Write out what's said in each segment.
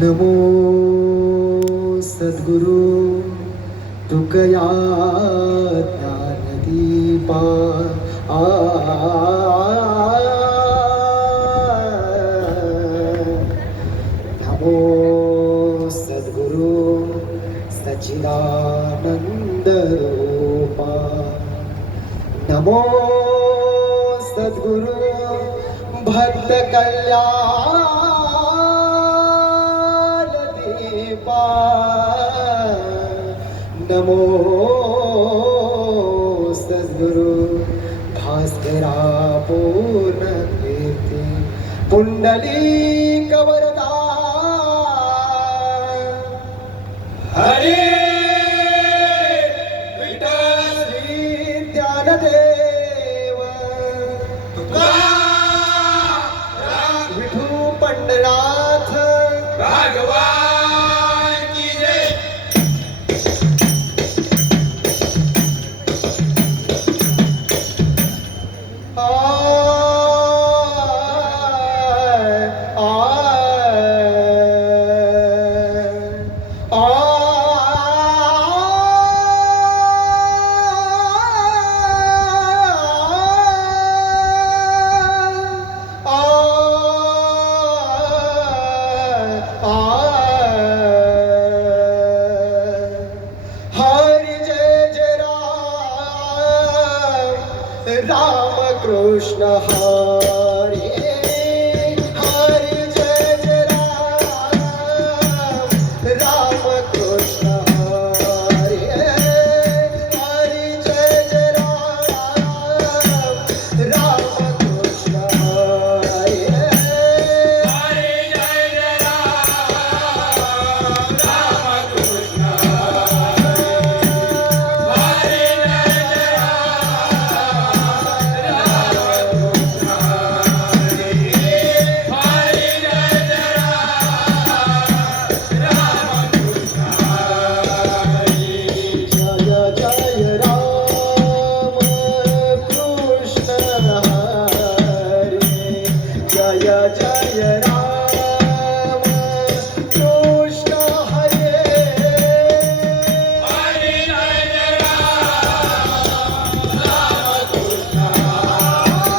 नमो सद्गुरु तुकया ज्ञानदीपा नमो सद्गुरु सच्चिदानंद रूपा नमो सद्गुरु भक्त कल्याण दीपा नमो सद्गुरु भास्करा पूर्ण कीर्ती पुंडलिक वरदा हरे पंडनाथ भगवान की जय। राम कृष्ण हरे हरे जय जय राम कृष्ण हरे हरे जय जय राम कृष्ण हरे हरे जय जय राम कृष्ण हरे हरे जय जय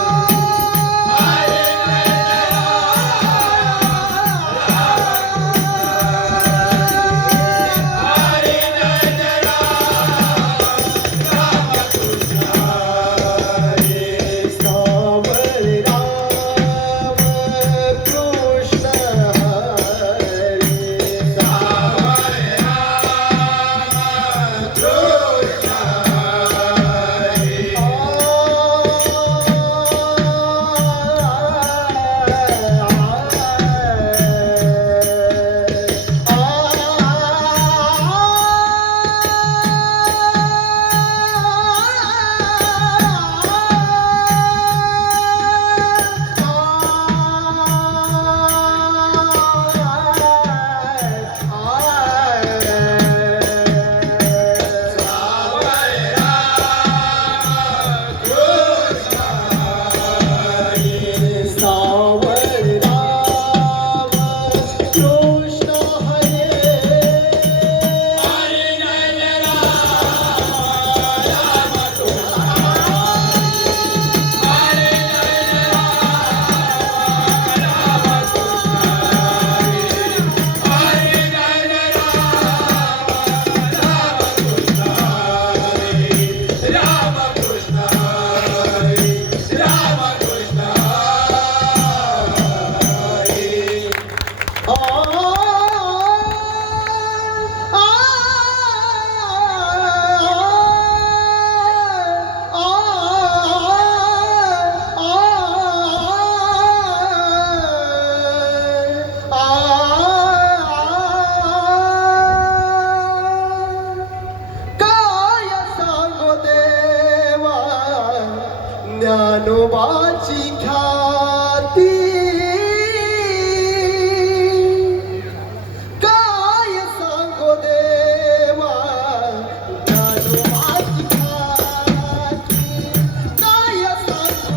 ज्ञानोबाची ख्याती काय सांगो देवा ज्ञानोबाची ख्याती काय सांगो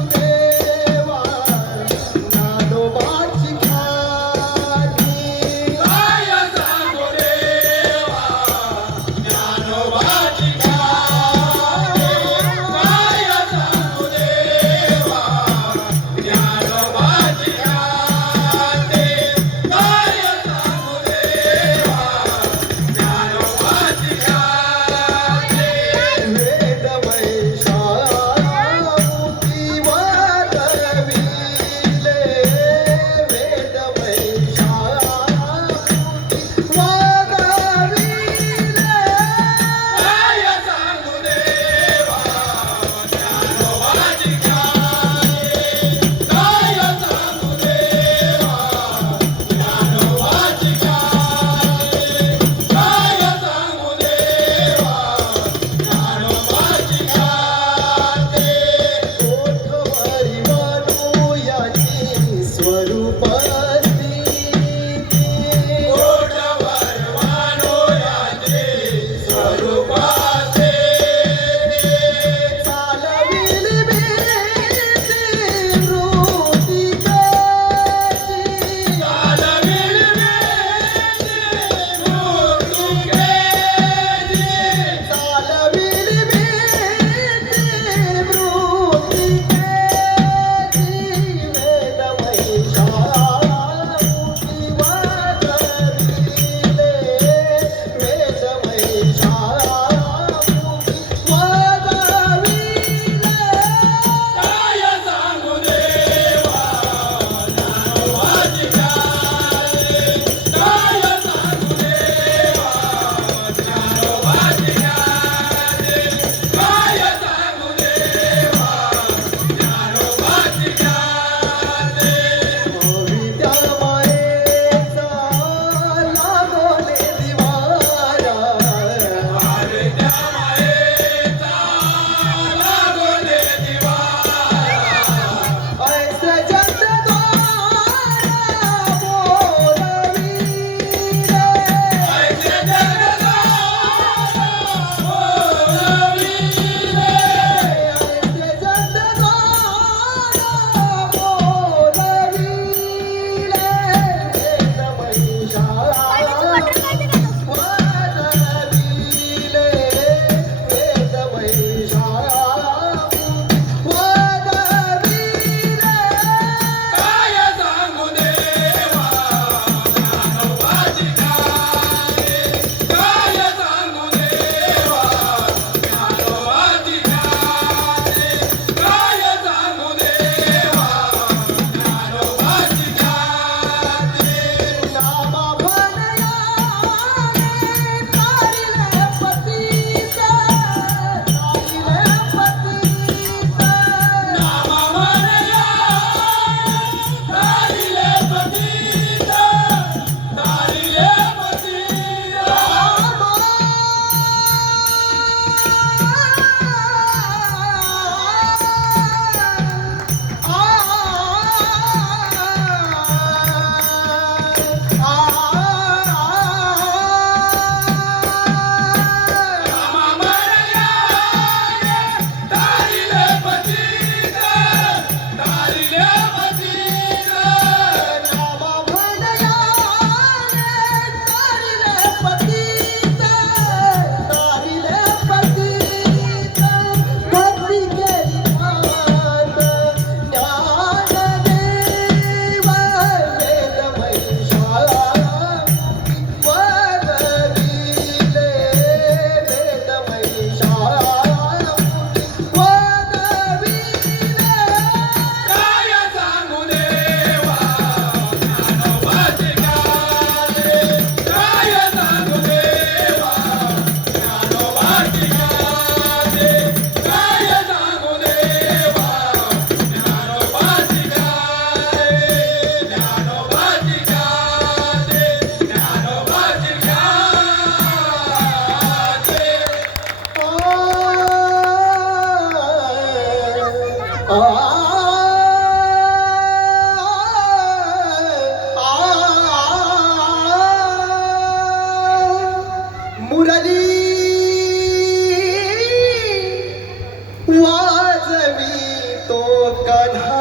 कान्हा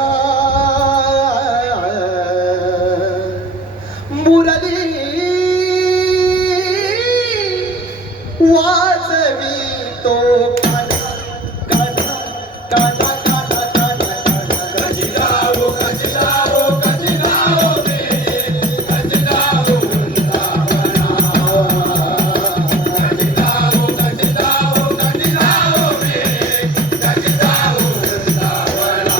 मुरली वाजवी तो कान्हा कान्हा कान्हा कान्हा कान्हा कान्हा गजगाओ गजगाओ गजगाओ रे गजगाओ वृंदावना गजगाओ गजगाओ गजगाओ रे गजगाओ वृंदावना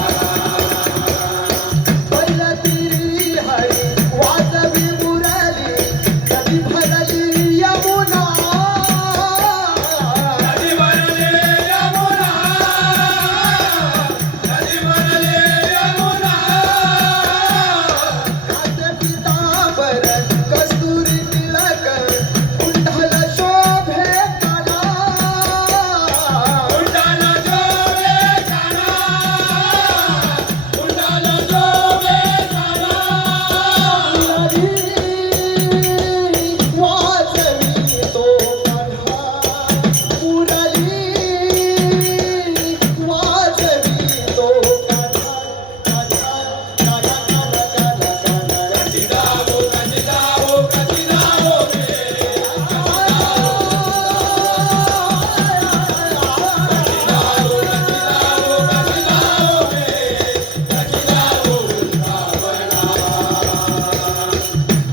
बैलगिरी हरी वाजवी मुरली नदी भरली यमुना नदी बनले यमुना नदी बनले यमुना कासे पितांबर कस्तुरी तिलक कुंडल शोभे काना उंडाला जोवे काना उंडाला जोवे काना मुरली वाजवी तो कान्हा मुरली वाजवी तो कान्हा कान्हा कान्हा कान्हा कान्हा कान्हा गजगाओ गजगाओ गजगाओ रे गजगाओ गजगाओ गजगाओ रे गजगाओ वृंदावना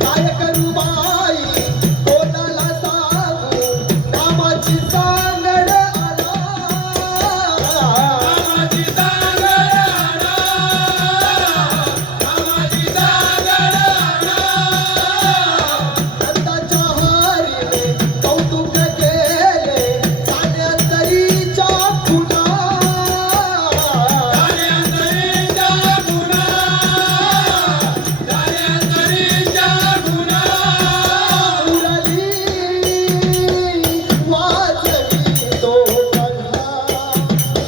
काय करू बाई कोणाला सांगू नामाची सांगड आला कामाची सांगड आणा कामाची सांगड आणा नंदाच्या हारीने कौतुक केले जाण्यांतरीच्या खुणा जाण्यांतरीच्या गुणा जाण्यांतरीच्या गुणा मुरली वाजवी तो कान्हा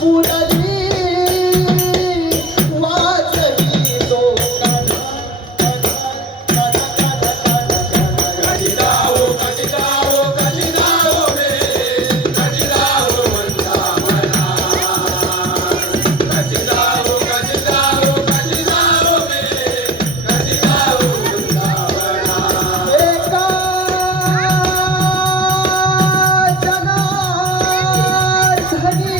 मुरली वाजवी तो कान्हा कान्हा कान्हा कान्हा कान्हा गजगाओ गजगाओ गजगाओ रे गजगाओ वृंदावना गजगाओ गजगाओ गजगाओ रे गजगाओ वृंदावना एका जनार्दनी